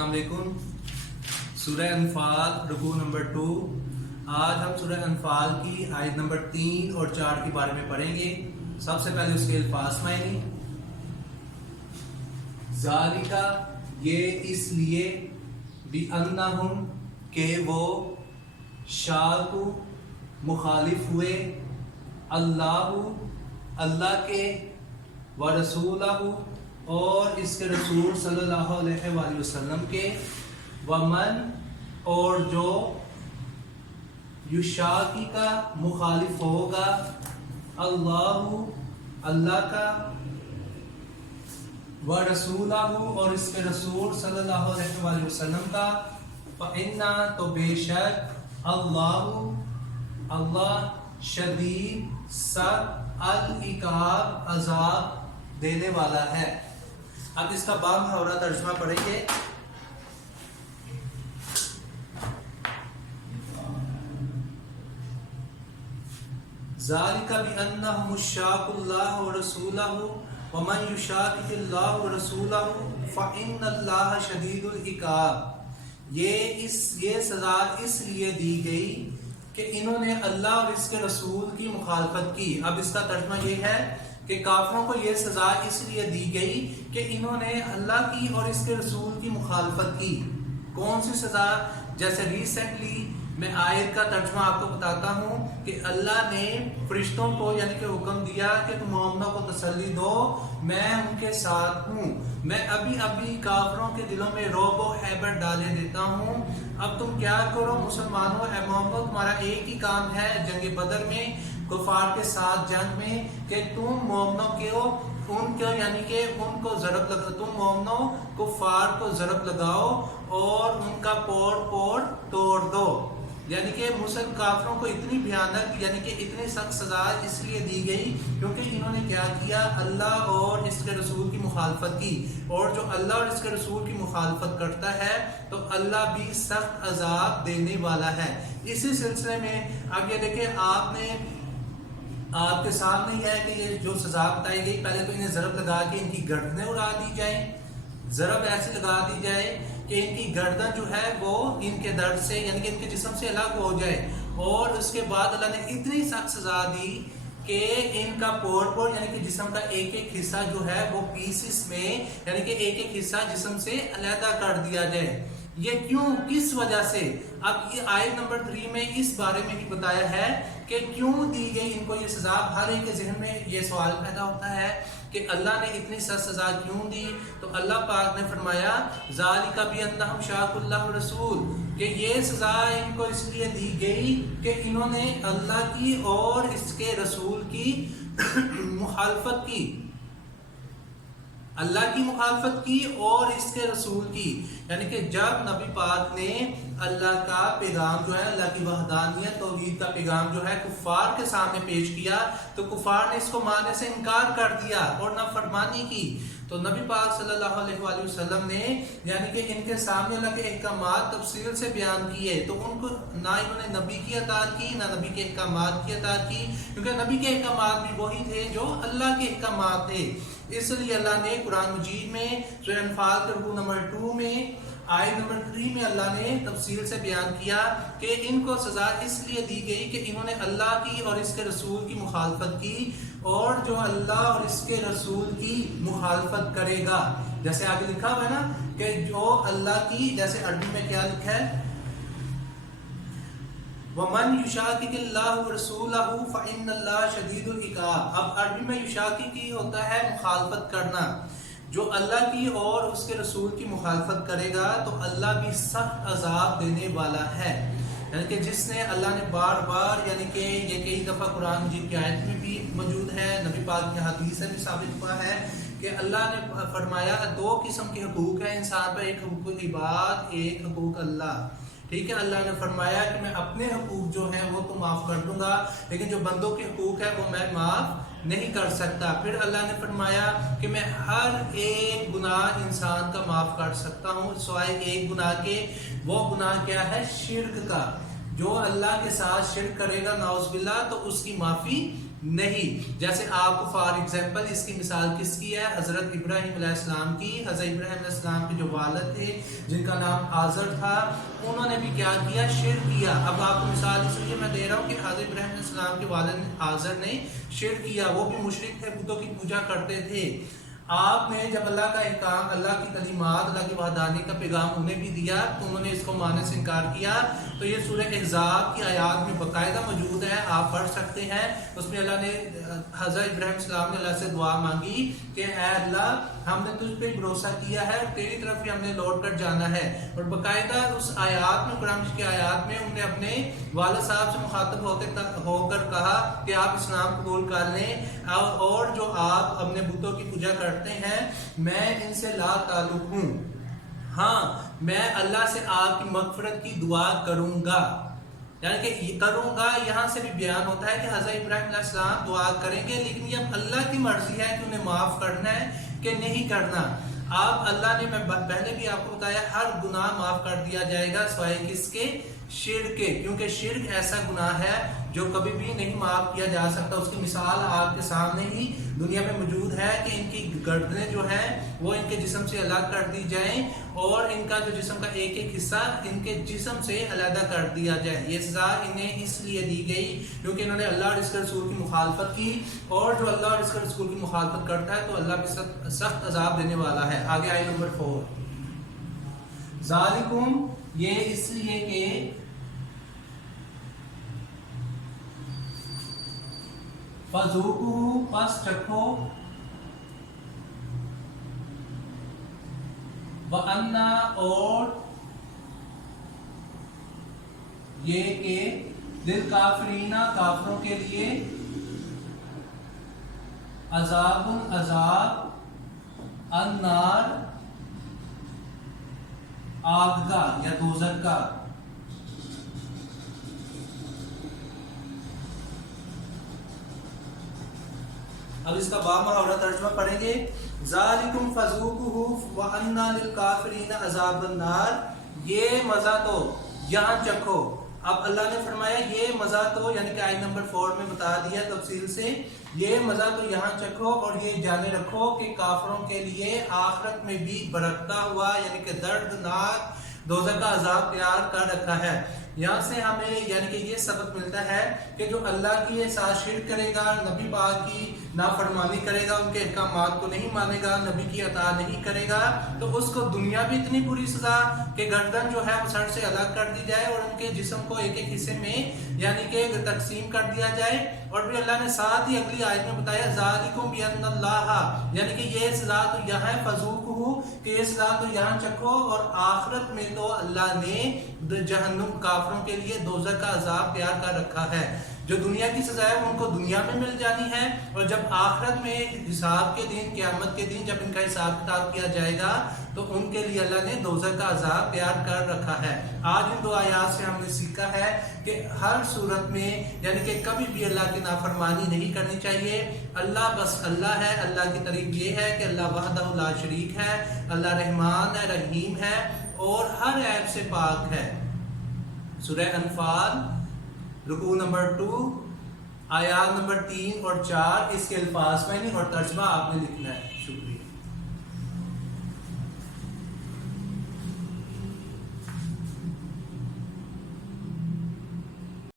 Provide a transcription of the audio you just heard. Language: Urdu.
السلام علیکم۔ سورہ انفال رکوع نمبر 2۔ آج ہم سورہ انفال کی آیت نمبر 3 اور 4 کے بارے میں پڑھیں گے۔ سب سے پہلے اس کے الفاظ معنی۔ ذالکا یہ اس لیے بِأَنَّهُمْ کہ وہ شاقوا مخالف ہوئے اللہ کے ورسولہ اور اس کے رسول صلی اللہ علیہ وآلہ وسلم کے، ومن اور جو یشاقی کا مخالف ہوگا اللہ کا ورسولہ اور اس کے رسول صلی اللہ علیہ وآلہ وسلم کا، فَإِنَّا تو بے شک اللہ شدید سخت العقاب عذاب دینے والا ہے۔ اب اس کا باب محاورہ ترجمہ پڑھیں گے۔ ذالک بأنہم شاقوا اللہ ورسولہ ومن یشاقق اللہ ورسولہ فإن اللہ شدید العقاب۔ یہ سزا اس لیے دی گئی کہ انہوں نے اللہ اور اس کے رسول کی مخالفت کی۔ اب اس کا ترجمہ یہ ہے کہ کافروں کو یہ سزا اس لیے دی گئی کہ انہوں نے اللہ کی اور اس کے رسول کی مخالفت کی۔ کون سی سزا؟ جیسے ریسنٹلی میں آیت کا ترجمہ آپ کو بتاتا ہوں کہ اللہ نے فرشتوں کو یعنی کہ حکم دیا کہ تم مومنوں کو تسلی دو، میں ان کے ساتھ ہوں، میں ابھی کافروں کے دلوں میں رعب و ہیبت ڈالے دیتا ہوں۔ اب تم کیا کرو مسلمانوں، اے مومنوں، تمہارا ایک ہی کام ہے جنگ بدر میں کفار کے ساتھ جنگ میں کہ تم مومنوں ان کو ضرب لگاؤ، تم مومنوں کفار کو ضرب لگاؤ اور ان کا پوڑ توڑ دو۔ یعنی کہ مسلم کافروں کو اتنی بھیانک یعنی کہ اتنی سخت سزا اس لیے دی گئی کیونکہ انہوں نے کیا کیا؟ اللہ اور اس کے رسول کی مخالفت کی، اور جو اللہ اور اس کے رسول کی مخالفت کرتا ہے تو اللہ بھی سخت عذاب دینے والا ہے۔ اسی سلسلے میں اب یہ دیکھیں، آپ کے سامنے یہ ہے کہ یہ جو سزا بتائی گئی، پہلے تو انہیں ضرب لگا کے ان کی گردنیں اڑا دی جائیں، ضرب ایسے لگا دی جائے کہ ان کی گردن جو ہے وہ ان کے درد سے یعنی کہ ان کے جسم سے الگ ہو جائے، اور اس کے بعد اللہ نے اتنی سخت سزا دی کہ ان کا پوڑ یعنی کہ جسم کا ایک ایک حصہ جو ہے وہ پیسز میں یعنی کہ ایک ایک حصہ جسم سے علیحدہ کر دیا جائے۔ یہ کیوں؟ کس وجہ سے؟ اب یہ آیت نمبر 3 میں اس بارے میں بھی بتایا ہے کہ کیوں دی گئی ان کو یہ سزا۔ ہر ایک کے ذہن میں یہ سوال پیدا ہوتا ہے کہ اللہ نے اتنی سخت سزا کیوں دی؟ تو اللہ پاک نے فرمایا ذالک بأنہم شاقوا اللہ ورسول، کہ یہ سزا ان کو اس لیے دی گئی کہ انہوں نے اللہ کی اور اس کے رسول کی مخالفت کی، اللہ کی مخالفت کی اور اس کے رسول کی۔ یعنی کہ جب نبی پاک نے اللہ کا پیغام جو ہے، اللہ کی وحدانیت توحید کا پیغام جو ہے کفار کے سامنے پیش کیا تو کفار نے اس کو ماننے سے انکار کر دیا اور نافرمانی کی۔ تو نبی پاک صلی اللہ علیہ وآلہ وسلم نے یعنی کہ ان کے سامنے اللہ کے احکامات تفصیل سے بیان کیے، تو ان کو نہ انہوں نے نبی کی اطاعت کی نہ نبی کے احکامات کی اطاعت کی، کیونکہ نبی کے احکامات بھی وہی تھے جو اللہ کے احکامات تھے۔ اس لیے اللہ نے قرآن مجید میں سورہ انفال کے رکوع نمبر 2 میں آیت نمبر 3 میں اللہ نے تفصیل سے بیان کیا کہ ان کو سزا اس لیے دی گئی کہ انہوں نے اللہ کی اور اس کے رسول کی مخالفت کی، اور جو اللہ اور اس کے رسول کی مخالفت کرے گا، جیسے آگے لکھا ہوا ہے نا کہ جو اللہ کی، جیسے عربی میں کیا لکھا ہے، وَمَنْ يُشَاقِقِ اللَّهَ وَرَسُولَهُ فَإِنَّ اللَّهَ شَدِيدُ الْعِقَابِ۔ اب عربی میں یشاقق کی ہوتا ہے مخالفت کرنا، جو اللہ کی اور اس کے رسول کی مخالفت کرے گا تو اللہ بھی سخت عذاب دینے والا ہے۔ یعنی کہ جس نے اللہ نے بار بار یعنی کہ یہ کئی دفعہ قرآن مجید کی آیت میں بھی موجود ہے، نبی پاک کی حدیث سے بھی ثابت ہوا ہے کہ اللہ نے فرمایا 2 قسم کے حقوق ہیں انسان پر، ایک حقوق عباد، ایک حقوق اللہ۔ ٹھیک ہے، اللہ نے فرمایا کہ میں اپنے حقوق جو ہیں وہ تو معاف کر دوں گا، لیکن جو بندوں کے حقوق ہیں وہ میں معاف نہیں کر سکتا۔ پھر اللہ نے فرمایا کہ میں ہر ایک گناہ انسان کا معاف کر سکتا ہوں سوائے ایک گناہ کے۔ وہ گناہ کیا ہے؟ شرک کا۔ جو اللہ کے ساتھ شرک کرے گا نعوذ باللہ تو اس کی معافی نہیں. جیسے آپ کو فار ایگزامپل اس کی مثال کس کی ہے؟ حضرت ابراہیم علیہ السلام کی. حضرت ابراہیم علیہ السلام کے جو والد تھے جن کا نام آزر تھا، انہوں نے بھی کیا کیا؟ شرک کیا. اب آپ کو مثال اس لیے میں دے رہا ہوں کہ حضرت ابراہیم علیہ السلام کے والد آزر نے شرک کیا، وہ بھی مشرک تھے، بتوں کی پوجا کرتے تھے. آپ نے جب اللہ کا احکام، اللہ کی تعلیمات، اللہ کی وحدانیت کا پیغام انہیں بھی دیا تو انہوں نے اس کو ماننے سے انکار کیا. تو یہ سورہ احزاب کی آیات میں باقاعدہ موجود ہے، آپ پڑھ سکتے ہیں. اس میں اللہ نے، حضرت ابراہیم السلام نے اللہ سے دعا مانگی کہ اے اللہ، ہم نے تجھ پہ بھروسہ کیا ہے اور تیری طرف ہی ہم نے لوٹ کر جانا ہے. اور باقاعدہ اس آیات میں، قرآن کی آیات میں، انہوں نے اپنے والد صاحب سے مخاطب ہو کر کہا کہ آپ اسلام قبول کر لیں، اور جو آپ اپنے بتوں کی پوجا کرتے ہیں میں ان سے لا تعلق ہوں. ہاں، میں اللہ سے آپ کی مغفرت کی دعا کروں گا. یعنی کہ کروں گا یہاں سے بھی بیان ہوتا ہے کہ حضرت ابراہیم علیہ السلام دعا کریں گے، لیکن یہ اب اللہ کی مرضی ہے کہ انہیں معاف کرنا ہے کہ نہیں کرنا. آپ اللہ نے، میں پہلے بھی آپ کو بتایا، ہر گناہ معاف کر دیا جائے گا سوائے کس کے؟ شرک کے. کیونکہ شرک ایسا گناہ ہے جو کبھی بھی نہیں معاف کیا جا سکتا. اس کی مثال آپ کے سامنے ہی دنیا میں موجود ہے کہ ان کی گردنیں جو ہیں وہ ان کے جسم سے الگ کر دی جائیں، اور ان کا جو جسم کا ایک ایک حصہ ان کے جسم سے علیحدہ کر دیا جائے. یہ سزا انہیں اس لیے دی گئی کیونکہ انہوں نے اللہ اور اس کے رسول کی مخالفت کی، اور جو اللہ اور اس کے رسول کی مخالفت کرتا ہے تو اللہ بھی سخت عذاب دینے والا ہے. آگے آئے نمبر 4. ذالکم، یہ اس لیے کہ فذوقوا، پس چکھو، وَأَنَّا، اور یہ کہ لِلْكَافِرِينَ، کافروں کے لیے، عذاب، عذاب، النار، آگ کا یا دوزخ کا. اب اس کا با محاورہ ترجمہ پڑھیں گے. ذالکم فذوقوہ وَأَنَّ لِلْكَافِرِينَ عَذَابَ النَّارِ، یہ مزہ تو یہاں چکھو. اب اللہ نے فرمایا یہ مزہ تو، یعنی کہ آیت نمبر 4 میں بتا دیا تفصیل سے، یہ مزہ تو یہاں چکھو اور یہ جانے رکھو کہ کافروں کے لیے آخرت میں بھی برکتا ہوا، یعنی کہ دردناک دوزخ کا عذاب تیار کر رکھا ہے. یہاں سے ہمیں یعنی کہ یہ سبق ملتا ہے کہ جو اللہ کی ساتھ شرک کرے گا، نبی پاک کی نافرمانی کرے گا، ان کے احکامات کو نہیں مانے گا، نبی کی اطاعت نہیں کرے گا، تو اس کو دنیا بھی اتنی بری سزا کہ گردن جو ہے وہ سر سے الگ کر دی جائے اور ان کے جسم کو ایک ایک حصے میں یعنی کہ تقسیم کر دیا جائے. اور پھر اللہ نے ساتھ ہی اگلی آیت میں بتایا ذالکم بأن اللہ، یعنی کہ یہ سزا تو یہاں ہے، فذوقوہ، کہ یہ سزا تو یہاں چکھو، اور آخرت میں تو اللہ نے جہنم، کافروں کے لیے دوزخ کا عذاب تیار کر رکھا ہے. جو دنیا کی سزا ہے وہ ان کو دنیا میں مل جانی ہے، اور جب آخرت میں حساب کے دن، قیامت کے دن جب ان کا حساب کتاب کیا جائے گا تو ان کے لیے اللہ نے دوزخ کا عذاب تیار کر رکھا ہے. آج ان دو آیات سے ہم نے سیکھا ہے کہ ہر صورت میں یعنی کہ کبھی بھی اللہ کی نافرمانی نہیں کرنی چاہیے. اللہ بس اللہ ہے. اللہ کی طریق یہ ہے کہ اللہ وحدہ لا شریک ہے، اللہ رحمان ہے، رحیم ہے، اور ہر عیب سے پاک ہے. سورہ انفال رکوع نمبر 2 آیات نمبر 3 اور 4 اس کے الفاظ میں نہیں اور ترجمہ آپ نے لکھنا ہے. شکریہ.